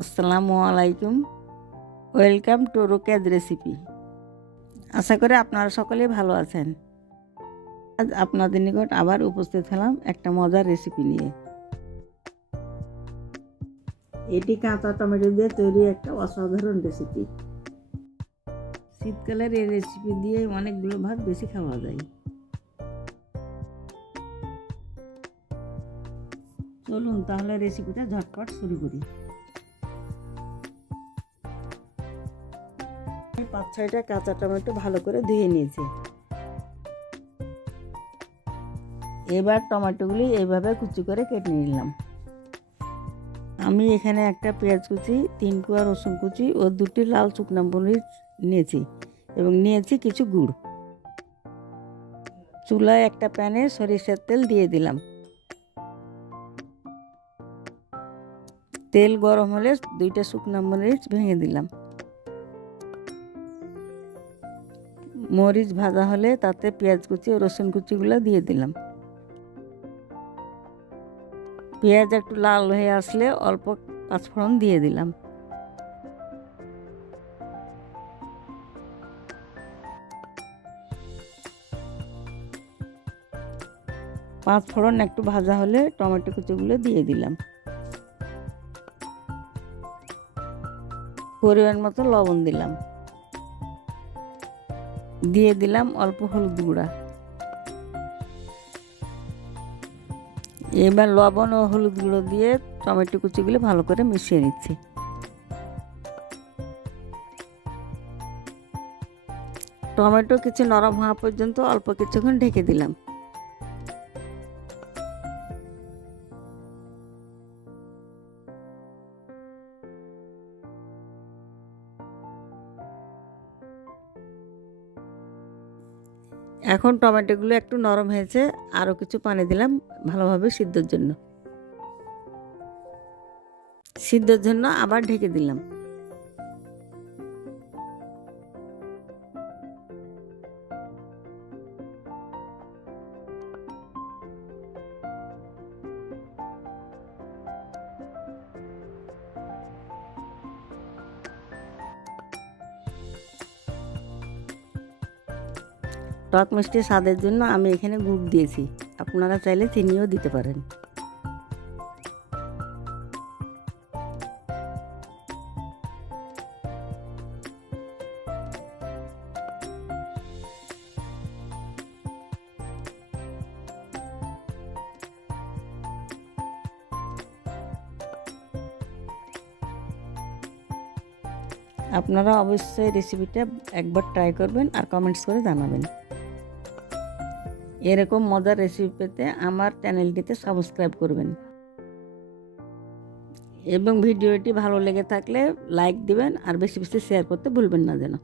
আসসালামু আলাইকুম welcome to Roked recipe. আশা করি আপনারা সকলেই ভালো আছেন। আজ আপনাদের নিকট আবার উপস্থিত হলাম একটা মজার রেসিপি নিয়ে। এটি কাঁচা টমেটো দিয়ে তৈরি একটা অসাধারণ রেসিপি। শীতকালের এই রেসিপি দিয়ে অনেকগুলো ভাত বেশি খাওয়া যায়। চলুন তাহলে রেসিপিটা ঝটপট শুরু করি। পাঁচ ছয়টা কাঁচা টমেটো ভালো করে ধুয়ে নিয়েছি। এবার টমেটোগুলি এইভাবে কুচি করে কেটে নিলাম। আমি এখানে একটা পেঁয়াজ কুচি, তিন কুয়া রসুন কুচি ও দুটি লাল শুকনো মরিচ নিয়েছি এবং নিয়েছি কিছু গুড়। চুলায় একটা প্যানে সরিষার তেল দিয়ে দিলাম। তেল গরম হলে দুইটা শুকনো মরিচ ভেঙে দিলাম। মরিচ ভাজা হলে তাতে পেঁয়াজ কুচি ও রসুন কুচিগুলো দিয়ে দিলাম। পেঁয়াজ একটু লাল হয়ে আসলে অল্প পাঁচফোড়ন দিয়ে দিলাম। পাঁচ ফোড়ন একটু ভাজা হলে টমেটো কুচিগুলো দিয়ে দিলাম। পরিমাণ মতো লবণ দিলাম। দিয়ে দিলাম অল্প হলুদ গুঁড়া। এবার লবণ ও হলুদ গুঁড়ো দিয়ে টমেটো কুচিগুলো ভালো করে মিশিয়ে নিচ্ছি। টমেটো কিছু নরম হওয়া পর্যন্ত অল্প কিছুক্ষণ ঢেকে দিলাম। এখন টমেটোগুলো একটু নরম হয়েছে আরও কিছু পানি দিলাম ভালোভাবে সিদ্ধর জন্য। সিদ্ধর জন্য আবার ঢেকে দিলাম। টক মিষ্টি স্বাদের জন্য আমি এখানে গুড় দিয়েছি। আপনারা চাইলে চিনিও দিতে পারেন। আপনারা অবশ্যই রেসিপিটা একবার ট্রাই করবেন আর কমেন্টস করে জানাবেন। এরকম মজার রেসিপি পেতে আমার চ্যানেলটিতে সাবস্ক্রাইব করবেন। এবং ভিডিওটি ভালো লেগে থাকলে লাইক দিবেন আর বেশি বেশি শেয়ার করতে ভুলবেন না যেন।